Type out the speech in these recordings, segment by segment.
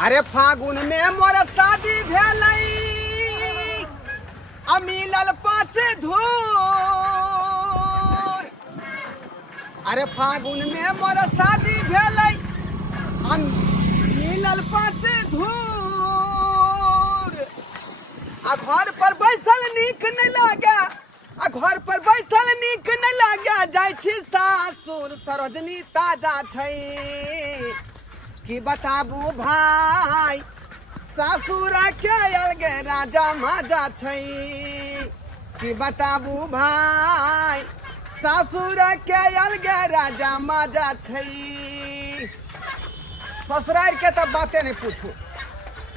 अरे फागुन में मोर शादी भेलै आ मिलल पाँच धूर। अरे फागुन में मोर शादी भेलै आ मिलल पाँच धूर। आ घर पर बैसल नीक नहीं लागे, आ घर पर बैसल नीक नहीं लागे, जाइ छी सासुर सरोजनी ताजा छै। कि बताबू भाई सासुर के अलगे राजा माजा छै। कि बताबू भाई सासुर के अलगे राजा माजा छै। ससुराल के तो बातें नहीं पूछू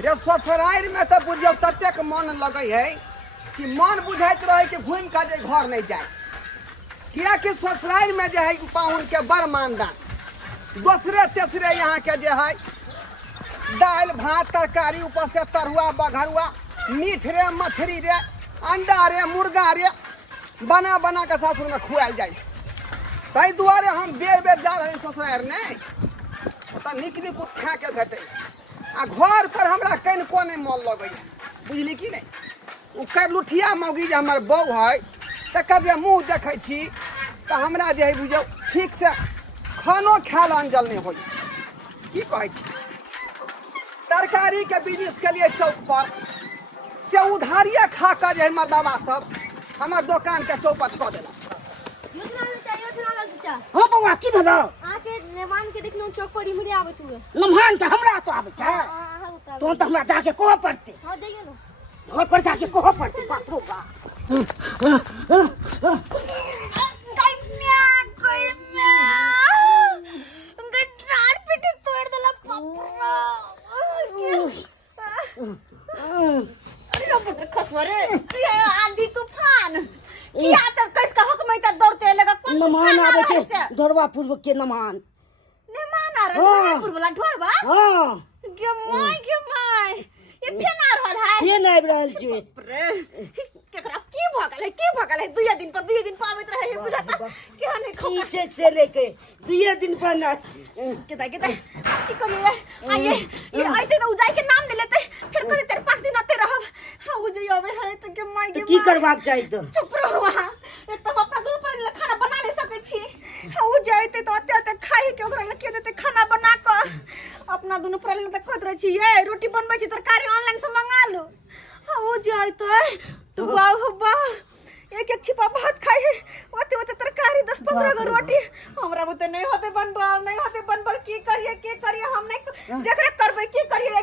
रे। ससुराल में तो बुझियो ततेक मन लगे है कि मन बुझाइत रहे कि घूम के जे घर नहीं जाए। किया कि ससुराल में जो है पाहुन के बड़ मानदान, दूसरे तेसरे यहाँ के जो है दाल भात तरकारी ऊपर से तरुआ बघरुआ मीठ रे मछली रे अंडा रे मुर्गा रे बना बना के सासुर में खुआल जाए। ताहि दुआरे हम बेर बेर जा रहे ससुराल नहीं तो निक निक खा के भेटे। आ घर पर हमरा कनिको नहीं मन लगे, बुझली कि नहीं। उकर लुठिया मौगी जे हमर बहू है तकर जे मुँह देखै छी तो हमरा जे है बुझो ठीक से खानो खायल अंजल नहीं हो। की कहै छी तरकारी के बिजनेस के लिए चौक पर से उधारिये खा कर जे मर्दावा सब हमर दुकान के चौपट कऽ देलक। हाँ बउआ की भेलो? आके नेमान के देखलौ चौक पर इमरे आबत हुए। नमहान के हमरा तो आबै छै। तो हमरा जाके कहऽ पड़ते। हां जइयो न। घर पर जाके कहऽ पड़ते। बाप रो बाप। गइम्या गट्टार पिटी तोड़ देला पपरा। अरे लो पुत्र खसवरे आंधी तूफान किया त कैस का हुक्म त दौड़ते लगा कोन नमहान आबै छै ढोरवा पूर्व के नमहान। नेमान आ रहा पूर्व वाला ढोरवा। हां के माय ये फेनार वाला है। ये नहीं रहल छै केकरा की भगल है दुई दिन पर आबैत रहे है बुझाता के नहीं खो पीछे से लेके दुए दिन पर ना केता की करिए आइए ये आइते तो उजाई के नाम ले लेते फिर करे 4-5 दिन आते रहब। हां उजाई आवे है तो के माय के की करबाक चाहिए तो चुप रहो वहां ए तो अपना दूर पर खाना बना ले सकै छी। हां उजाई तो आते खाई के ओकरा लके देते खाना बना के अपना दोनों पर ले त कहत रह छी ये रोटी बनबै छी तरकारी ऑनलाइन से मंगा लो। हां उजाई तो वाह एक छिपा भात खाई है ओते तरकारी 10-15 गो रोटी हमरा बुते नहीं होते बनबल की करिए हम नहीं देख रे करबै की करिए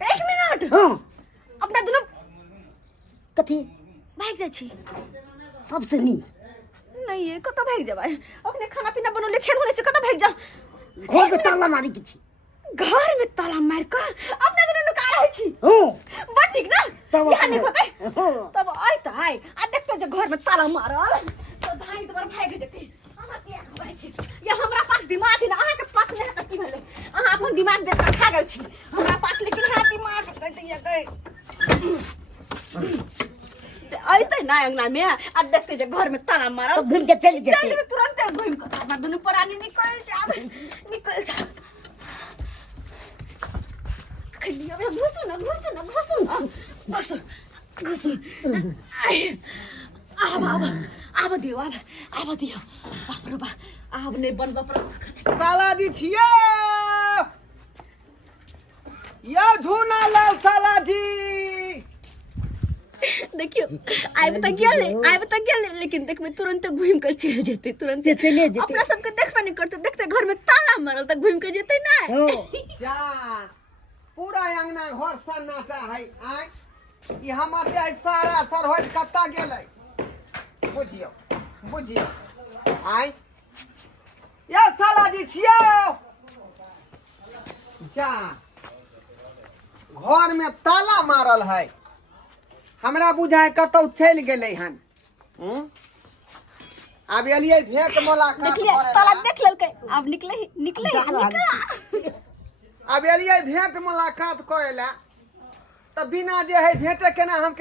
एक मिनट। हां अपना दोनों कथी भाग जाइ छी सबसे नी नहीं है कतो भाग जाबा अपने खाना पीना बनले खेल होने से कतो भाग जा। घर में ताला मारी के छी। घर में ताला मार के अपने दोनों लुका रहे छी। हां बड़ ठीक ना तब यहाँ नहीं होते तब आई त हाय आ देखते जे घर में ताला मारल तो धाई दोबारा भाग जेते। अहाँ के कहै छी ये हमरा पास दिमाग है ना अहाँ के पास नहीं है त की भेले अहाँ अपन दिमाग बेच के खा गेल छी हमरा पास लेकिन है दिमाग कहते ये गए आइते ना अंगना में आ देखते जे घर में ताला मारल घूम के चली जेते तुरंत घूम के अपना दोनों परानी निकल जा। खलिया में घुसो ना आब दियो बाप रे बाप आब नहीं बनबा पर साला जी छियो यो झूना लाल साला जी। देखियो आइब त गेले लेकिन देख में तुरंत घूम कर चले जेते तुरंत से चले जेते अपना सबके देखबे नहीं करते देखते घर में ताला मारल त घूम के जेते ना। जा पूरा अंगना घर सन्नाटा है आय ई हमर जे सारा सरहोज कत्ता गेलै बुझियो आय ये साला जी छियो जा घर में ताला मारल है हमरा बुझाय कतौ चलि गेलै हन। अब एलियै भेंट मुलाकात देखिए ताला देख लेलकै अब निकले अब एलियै भेंट मुलाकात करे ला तो बिना जे है भेंटे केना हम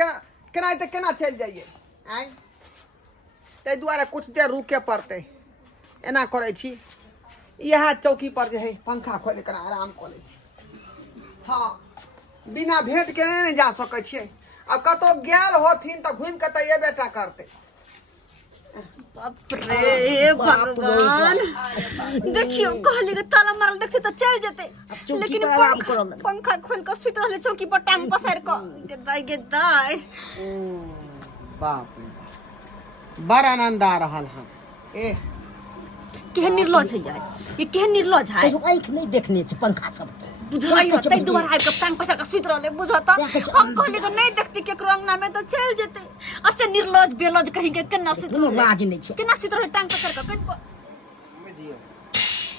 केना चल जाइए आय ताहि दुआरे कुछ देर रुके पड़ते एना करे छी यह चौकी पर जो है पंखा खोल कर आराम कर ले। हाँ बिना भेंट के नहीं जा सकै छियै। अब कतो गेल होथिन तो घूम के तो ये बेटा करते। बाप रे भगवान, देखियो कहले के ताला मारल देखते तो चल जेते, लेकिन पंखा खोल के सुत रहले चौकी पर टांग पसार के। गे दाई बाप रे बड़ा आनंद आ रहल हम। ए केहन निर्लज है यार, ये केहन निर्लज है। तो आँख नहीं देखने छ पंखा सब बुझाई होतै दुआर आबि के टांग पसार के सुत रहले बुझता। हम कहले के नहीं देखती केकरो अंगना में तो चल जेते। असे निर्लज बेलज कहीं के केना सुत रहले, लाज नहीं छ केना सुत रहले टांग पसार के कनको।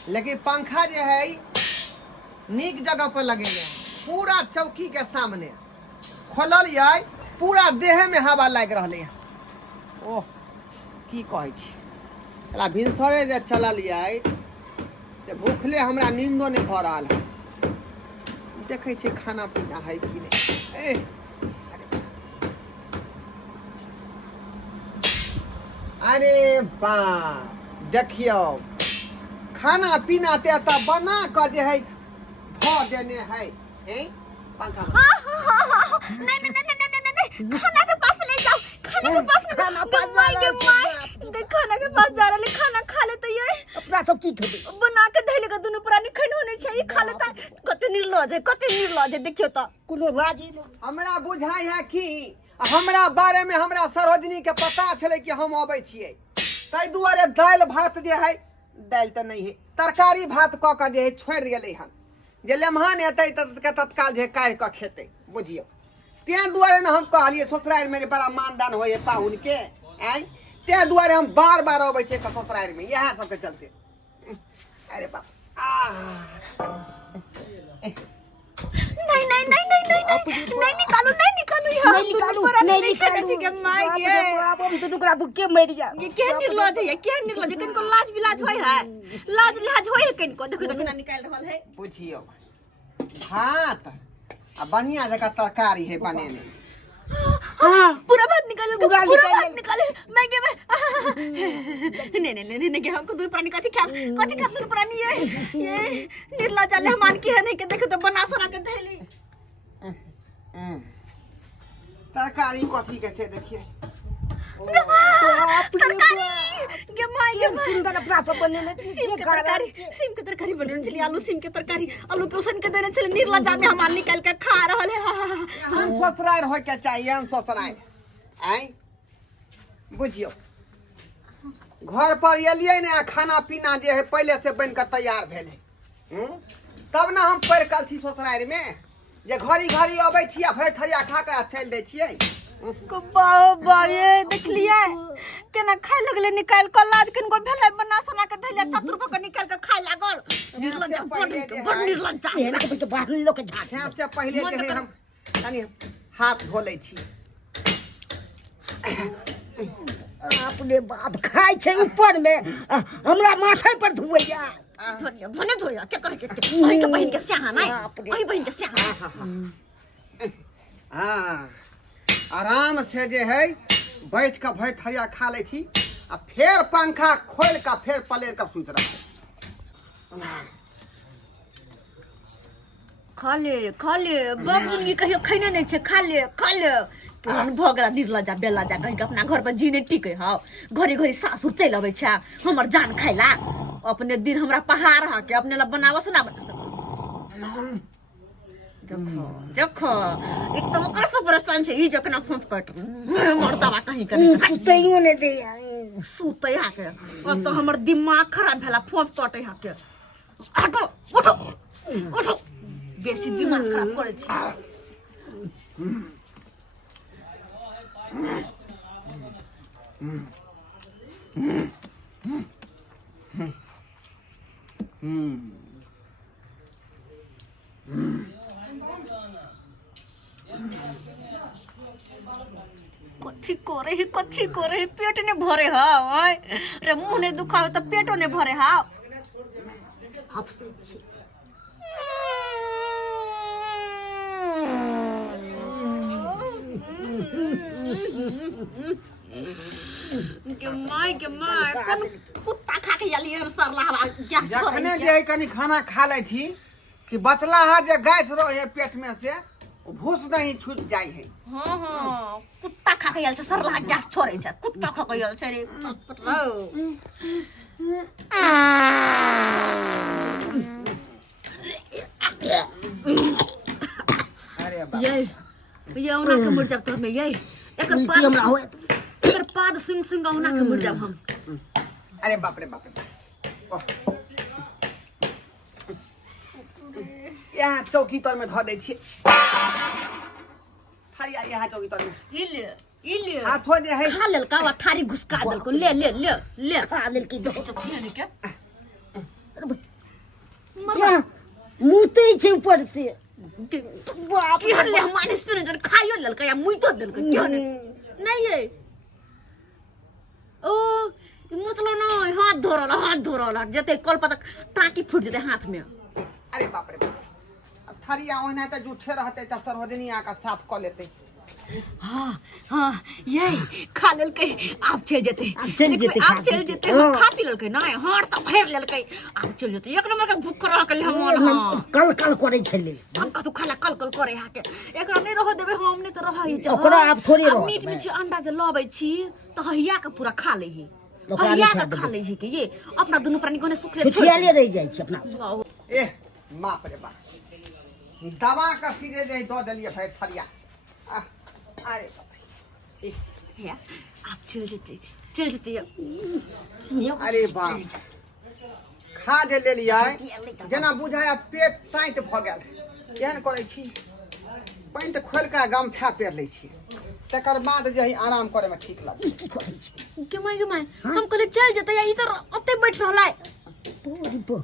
लेकिन पंखा जो है नीक जगह पर लगेले, पूरा चौकी के सामने खोलल है, पूरा देह में हवा लाग रहले। ओह की कहै छी, एला भिनसरे जे चलल है से भूखले हमरा नींदो नहीं भऽ रहल है। देखे छी खाना पीना है कि नहीं। अरे बा देखियो खाना पीना ते बना कर जे है धो देने है पंखा। नहीं खाना के पास ले जाओ, खाना के पास खाना के पास जा रहे खाना खा लेते ये अपना सब की खेबे बना के धैले के दुनु प्राणी खैन होने चाहिए खा लेता। कते निर्लज है देखियो तो कोनो लाज नहीं। हमरा बुझाई है कि हमरा बारे में हमरा सरोजनी के पता छले कि हम आबै छियै, तै दुआरे दाल भात जे है, दाल तो नहीं है, तरकारी भात क के जे है छोड़ गेलै हन। जे लेमहान एतै त तत्काल जे काढ़ के खेतै बुझियो। ते दुआरे न हम कहलिए ससुराल में बड़ा मानदान होय पाहुन के। आई ते दुआरे हम बार बार आबै छियै ससुराल में, यह सब के चलते। अरे बाप नहीं निकालू के माय गे। अब हम तो टुकड़ा बुके मर जा। ये केहन निर्लज है, केहन निर्लज है। किनको लाज बिलाज होय है, लाज होय है किनको। देखो तो केना निकाल रहल है। बुझियो भात आ बढ़िया जगह तरकारी है बनेने। हाँ पूरा भात निकाले मैं के नहीं हमको दूर प्राणी कथी खा दूर प्राणी ये निर्लज ले मान की है नहीं के देखो तो बना सरा के धैली तरकारी कथी के से देखिए तरकारी के माय सुंदर अपना सब बनेने सीम के तरकारी बनने चली। आलू सीम के तरकारी आलू के उसन के देने चले। निर्लज में हम निकाल के खा रहल है। हम ससुराल होय के चाहिए, हम ससुराल आई बुझियो। घर पर एलिए ने खाना पीना जे है पहले से बन के तैयार भेले, तब ना हम पैर कल छी ससुराल में जे घड़ी घड़ी अबै छियै भरि थरिया खा के चल दै छियै। ये देख लिया केना खाए लगले निकाल के लाज किनको भेलै बना सोना के धैले चतुर भक निकाल के खाए लागल। बड़ निर्लज है ना तो बाहर लोग के झाट यहाँ से पहले जे है हम तनी हाथ धो लै छी। अपने बाप खाए छे ऊपर में हमरा माथे पर धुइया भने धोया के करे के बहिन के स्याहा नहीं वही बहिन के स्याहा। हाँ आराम से जे है बैठ के भर थरिया खा ले छी आ फिर पंखा खोल के फिर पलेर के सुत रह। खा ले बाप जिंदगी कहियो खैने नहीं छे। खा ले केहन भगला निर्लजा बेला जा कहीं के अपना घर पर जीने टिके हां। घरी सासुर चल आबै छे हमर जान खाइला। अपने दिन हमरा पहाड़ हा के अपने ला बनावस ना बता। देखो एक तो ओकर से परेशान छे ई जकना फोन कट मरतावा कहीं के सुतैयो ने दे सुतै हा के। अब तो हमर दिमाग खराब भेला फोन कटै हा के। उठो बेसी दिमाग खराब करे छी। कथी करे पेट ने भरे हा रे मुंह ने दुखाओ तो पेटो ने भरे हा। के माय कौन कुत्ता खा के आली सरला हवा गैस जखने जे है कनी खाना खा लै थी कि बचला है जे गैस रहे पेट में से भूस नहीं छूट जाय है। हां हां कुत्ता खा के आल छ सरला गैस छोड़े छ कुत्ता खा के आल छ रे अरे बाप ये औना के मर जाब तो में ये एकर पाद हमरा होय एकर पाद सिंग सिंग औना के मर जाब हम। अरे बाप रे बाप रे ओह। यहाँ चौकी तर में धो दै छी थारिया यहाँ चौकी तर में इले हाथ हो जे है खा लेल का वा थारी घुसका देल को ले ले ले ले खा लेल की दो तो खाने के मुते छे ऊपर से बाप रे ले हमारे सुन जन खाइयो लेल का या मुई तो देल का क्यों नहीं है ओ मतलब ना हाथ धोरला जते कल पता टाकी फूट जते हाथ में। अरे बाप रे बाप थारिया ओहना त जूठे रहते त सरहदनी आका साफ क लेते। हाँ हाँ ये खा लेल के आप चल जेते आप चल जेते हाँ। खा पी लेल के ना हार त भर लेल के आप चल जेते एक नंबर के भूख रह के हम हां कल कल करे छले हम का तू खाला कल कल करे हा के एकरा नहीं रह देबे हम नहीं तो रह ही जा ओकरा आप थोड़ी रह मीट में छी अंडा जे लबै छी त हइया के पूरा खा ले ही ओकरा हइया नहीं के खा खा ले ही के ये अपना दोनों प्राणी कोने सुखले छुछियाले रह जाय छै अपना ए बाप रे बाप दवा का सीधे जे दो देलिए फेर थारिया अरे बाप रे है आप चल जेते अरे बाप खा जे ले लिया जेना बुझाय पेट टाइट भ गेल केहन करै छी पैंट खोल के गमछा पेर लै छी तकर बाद जे है आराम करे में ठीक लागे की करे छै के माय हम कहले चल जेते या ई तो ओते बैठ रहलै पूरी प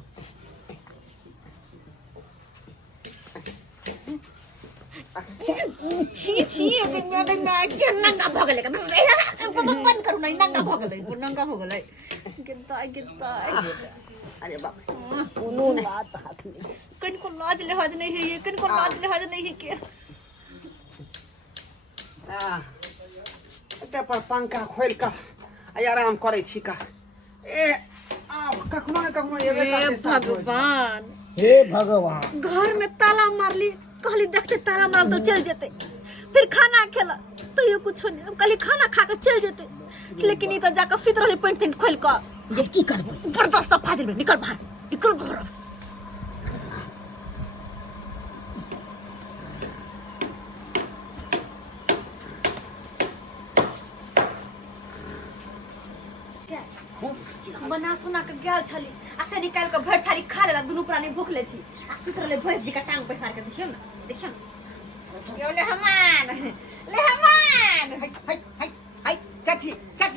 छी मैं के नंगा भ गेलै बंद करू नहीं नंगा भ गेलै गिरता अरे बाप रे कोनो बात हाथ में कनको लाज लिहाज नहीं है ये कनको लाज लिहाज नहीं है के एते पर पंखा खोल के आराम करे छी का ए कखनो न कखनो एबे करते भगवान हे भगवान घर में ताला मारली कहली देखते ताला मारल तो चल जेते फिर खाना खेला तो ये कुछ नहीं कहली खाना खा के चल जेते लेकिन ई तो जाकर सुत रहले पेंट तेंट खोल के ये की करबो जबरदस्त सब फाजिल में निकल बाहर बना सुना के गेल छली आ से निकाल के भर थारी खा लेला दुनू प्राणी भूखले छी आ सुत रहले भैंस जी का टांग पे सार के देखियो ना यो ले हमान हाय कथी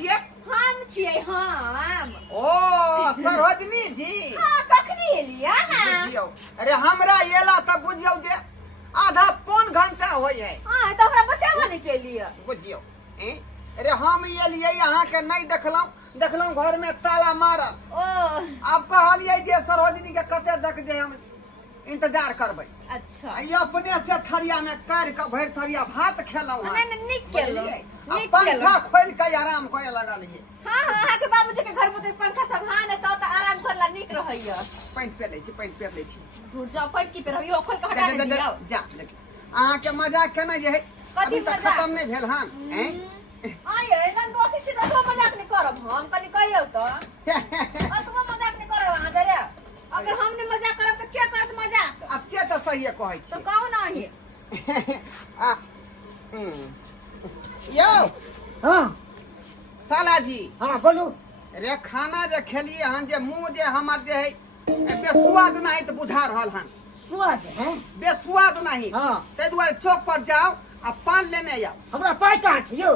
है हम छियै हम ओ सरोजनी जी हां कखनी एलिया हां बुझियो अरे हमरा एला त बुझियो जे आधा पौन घंटा होय है हां तो हमरा बचावा नहीं के लिए बुझियो अरे हम एलियै अहाँ के नहीं देखलौं घर में ताला मारल ओ अब कहलियै जे सरोजनी के कते देख जे हम इंतजार करबै। अच्छा ये अपने से थरिया में काट के भर थरिया भात खेलौं नहीं निक केलो पंखा खोल के आराम करे लगल है। हां के बाबूजी के घर में तो पंखा सब हां ने तो आराम करला निक रहैया पैंट पे लै छी घुर जा पट की पे रहियो खोल के हटा दे जा देखी अहाँ के मजाक केना जे है अभी तक खत्म नहीं भेल हन हैं आये एकदम दोषी छी तो मजाक नहीं करब हम कनी कहियो तो असो मजाक नहीं करब हां दे रे अगर हमने मजाक करब तो क्या करत मजाक अस्से तो सही है कहै तो छी कहू नहीं यो हां साला जी हां बोलू रे खाना जे खेलिए हन जे मुंह जे हमर जे है बेस्वाद नहीं तो बुझा रहल हन स्वाद है बेस्वाद नहीं हाँ। ते दुआरे चौक पर जाओ आ पान लेने आओ हमरा पाई कहाँ छै यो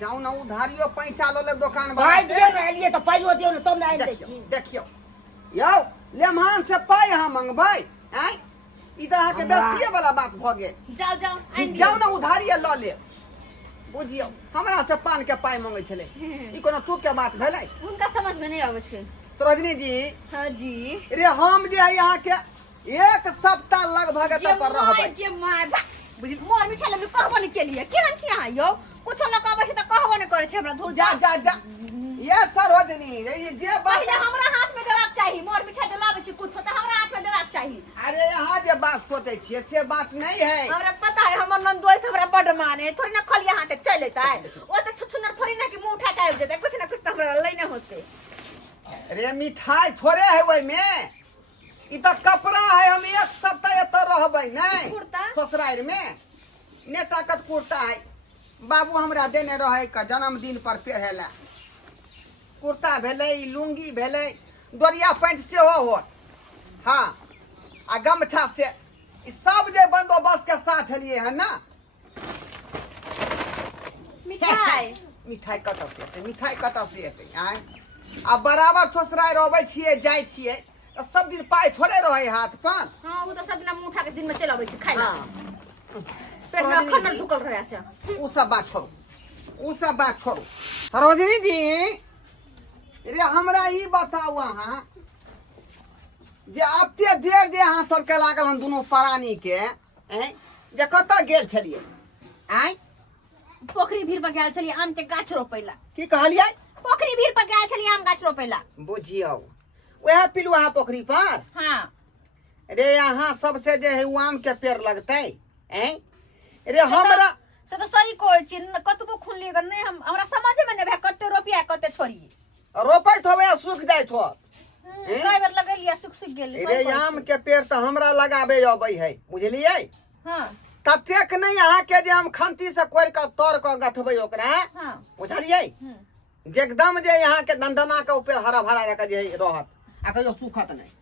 जाऊ ना उधारियो पैसा लो ले दुकान पाई वाला दियो ना लिए तो पाइयो दियो ना तुम नहीं दै छी देखियो यो लेमहान से पाई हम मंगबै हैं ई त अहाँ के बेस्तिये वाला बात भ गेल जाओ जाऊ ना उधारिये ल ले बुझियो हमरा से पान के पाई मांगे छले ई कोनो तू के बात भेलै उनका समझ में नहीं आवे छै सरोजनी जी हां जी रे हम जे यहाँ के एक सप्ताह लगभग एत पर रहबै ये माय बुझिल मोर मिठा लगे कहबो नहीं के लिए केहन छी अहाँ यो कुछ लोग आबै छै त कहबो नहीं करे छै हमरा धुर जा ये सरोजनी ये जे पहले हमरा हाथ में देबाक चाहिए। मोर मिठाई जे लाबै छी कुछ त हमरा हाथ में देबाक चाहिए। अरे यहाँ जे बात सोचे छिए से बात नहीं है। हमरा पता है हमर नंदोई से हमरा बड़ माने थोड़ी ना खलिया हाथ चल लेता है। ओ त छुछुनर थोड़ी ना कि मुंह उठा के आबि जेतै कुछ ना कुछ त हमरा लेने होते। अरे मिठाई थोड़े है वही में इ तो कपड़ा है। हम एक सप्ताह एत रहबै नहीं कुर्ता? ससुराल में ने ताकत कुर्ता है। बाबू हमरा देने रहे का जन्मदिन पर पहले कुर्ता भेलै लुंगी भेलै डोरिया पैंट से हो हाँ आ गमछा से इ सब जे बंदोबस्त के साथ लिए है ना। मिठाई मिठाई कतऽ से एतै मिठाई कतऽ से एतै आय आ बराबर ससुराल रहबै छियै जाइ छियै त सब दिन पाइ थोड़े रहै हाथ पर। हां वो तो सब दिन मुंह उठा के दिन में चल आबै छी खाइ ला। हाँ पेट में अखन न ढुकल रहे से। उ सब बात छोड़ू उ सब बात छोड़ू। सरोजनी जी रे हमरा ई बताऊ अहाँ जे अते देर जे अहाँ सबके लागल हन दुनू प्राणी के जे कतऽ गेल छलियै आय पोखरी भीड़ पर गेल छलिए आम के गाछ रोपैला। की कहलियै? पोखरी भीड़ पर गेल छलिए आम गाछ रोपैला। बुझियौ वह पिलुआ पोखरी पर। हां रे यहाँ सबसे जे है उ आम के पेड़ लगतै रे हमरा से तो सही कहै छी कतबो खुन लिएगा नहीं हमरा समझे में नहीं भे कते रोपिया कते छोड़ी रोपैत होबे सूख जाइत हो। कई बार लगेलिए सुख गेल। रे आम के पेड़ तो हमरा लगाबे अबै है बुझलियै। हां ततेक नहीं अहाँ के जे हम खंती से कोरि के तोड़ के गथबै ओकरा हां बुझलियै जे एकदम जे यहाँ के दंदना के ऊपर हरा भरा के जे रहत आ कहियो सूखत नहीं।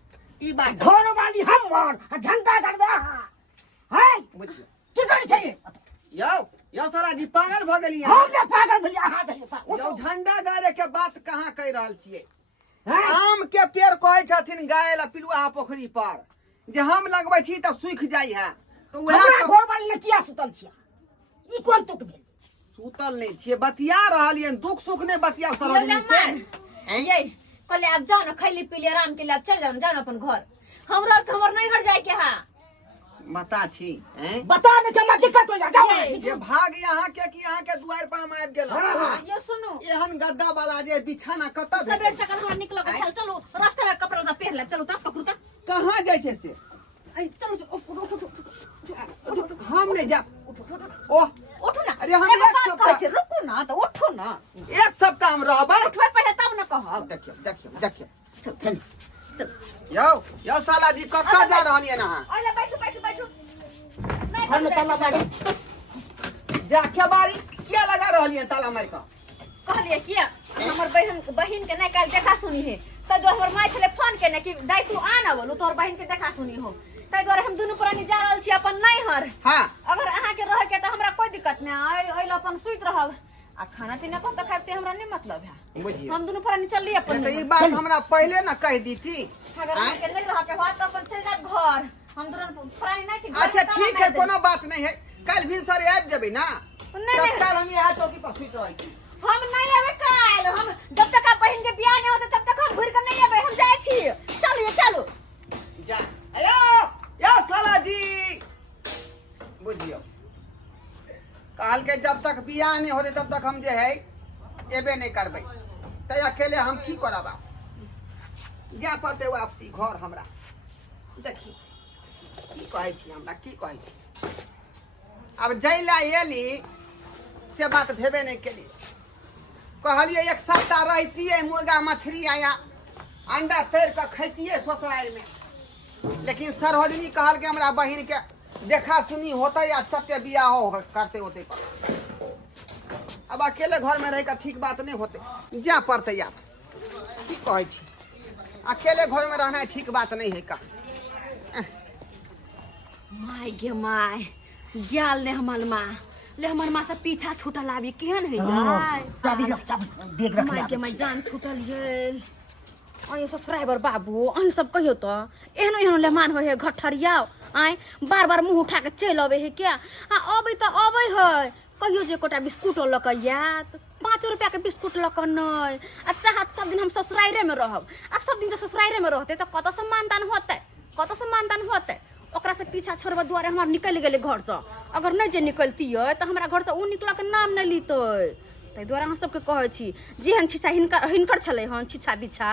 ई बात घर वाली हमर झंडा गड़बा है बुझियौ। की करे छै यो सारा जी पागल भ गेलियै। हम ने पागल भेलिए अहाँ भेलिए यो झंडा गाड़े के बात कहाँ कहि रहल छियै। आम के पेड़ कहै छथिन गाय ला पिलुआ पोखरी पर जे हम लगबै छी त सूख जाइ है तो हमरा घर वाली ने किया सुतल छिया ई कोन तुक भेल? सुतल नहीं छियै बतिया रहलियै दुख सुख नहीं बतिया सरोजनी से। ये कहले अब जाओ ना खैली पीली आराम के लिए अब चल जाओ जाओ अपन घर। हमरा और हमर नहीं हट जाए के हां बता छी बता ने हमरा दिक्कत हो जा जाओ ये भाग यहाँ के कि यहाँ के द्वार पर हम आबि गेल। ये सुनो एहन गद्दा वाला जे बिछाना कतऽ सब एक सेकंड हमरा निकलो के चल चलो रास्ता में कपड़ा दा पहन ले चलो त पकड़ू त कहाँ जाइ छै से आई चलो हम नहीं जा ओह उठो ना। अरे हम एगो एक बात सप्ताह कहै छै रुकू ना त उठो ना एक सप्ताह हम रहबै। उठबै पहले तब ना कहब। देखियो देखियो देखियो चल चल चल यो साला जी कतऽ जा रहलियै ना अहाँ? ओले बैठो बैठो बैठो नहीं घर में ताला मारे जा के बारी क्या लगा रहलियै ताला मार के? कहलिए किया हमर बहिन के नहीं काल देखा सुनी है त जो हमर माय छले फोन केने कि दाई तू आ ना बोलू तोर बहिन के देखा सुनी हो तै द्वारे हम दुनू प्राणी जा रहल छी अपन नैहर। हाँ अगर अहाँ के रहे के त हमरा कोई दिक्कत नहीं ओइ ल अपन सुइत रहब आ खाना पीना को त खाइते हमरा नहीं मतलब है। बुझियो हम दुनू प्राणी चल लिए अपन तो ये बात हमरा पहले ना कह दी थी। अगर अहाँ के नहीं रह के बात तो अपन चल जाब घर हम दुनू प्राणी नहीं छी घर अच्छा में तो ठीक हम है नहीं कोनो बात नहीं है कल भी सर आबि जेबै ना नहीं, नहीं। कल हम यहाँ चौकी पर सुइत रहै छी। हम नहीं लेबे काल हम जब तक आप बहन के बियाह नहीं होते तब तक हम घुर के नहीं लेबे हम जाय छी। चलो ये चलो जा आयो यो साला जी बुझियो काल के जब तक बियाह नहीं होते तब तक हम जे है एबे नहीं करबै तै अकेले हम की करब जा पड़ते वापसी घर हमरा। देखियो की कहै छी हमरा की कहै छी अब जैला एली से बात भेबे नहीं केली। कहलिए एक सप्ताह रहतिए मुर्गा मछली आया अंडा तैर के खैतिए ससुराल में लेकिन सरोजनी कहल के हमरा बहिन के देखा सुनी होते या सत्य बियाह हो करते होते पर अब अकेले घर में रह के ठीक बात नहीं होते जा पड़ते यार की कहै छी अकेले घर में रहना ठीक बात नहीं है का। माय गे माय ग्याल ने हमर माँ ले हमर माँ से पीछा छूटल आबी केहन है यार चाबी रख चाबी बैग रख माय गे माय जान छूटल ये अयो सब्सक्राइबर बाबू अहीं सब कहियो तो एहनो एहनो लेमान होय है घठरियाओ आय बार बार मुंह उठा के चल आवे है क्या हां अबै तो अबै है कहियो जे कोटा बिस्कुट लक यात 5 रुपया के बिस्कुट लक नहीं आ चाहत सब दिन हम ससुराइरे में रहब आ सब दिन तो ससुराइरे में रहते तो कत सम्मानदान होते ओकरा से पीछा छोड़ब द्वारे हमार निकल गेले घर से अगर नहीं जे निकलती है तो हमरा घर से उ निकला के नाम नहीं लीते ताहि दुआरे अहाँ सबके कहै छी जेहन छिछा हिनकर छलै हन छिछा बिछा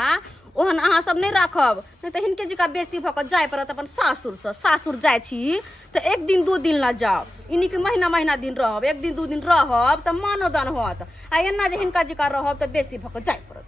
ओहन अहाँ सब नहीं राखब, नहीं तो हिनके जिका बेइज्जती भऽ कऽ जाय पड़त अपन सासुर से। सासुर जाय छी तो 1 दिन 2 दिन ला जाओ, इन्हीं के महीना दिन रहब, 1 दिन 2 दिन रहब तो मानो दान होत, आ एना जे हिनका जिका रहब तो बेइज्जती भऽ कऽ जाय पड़त।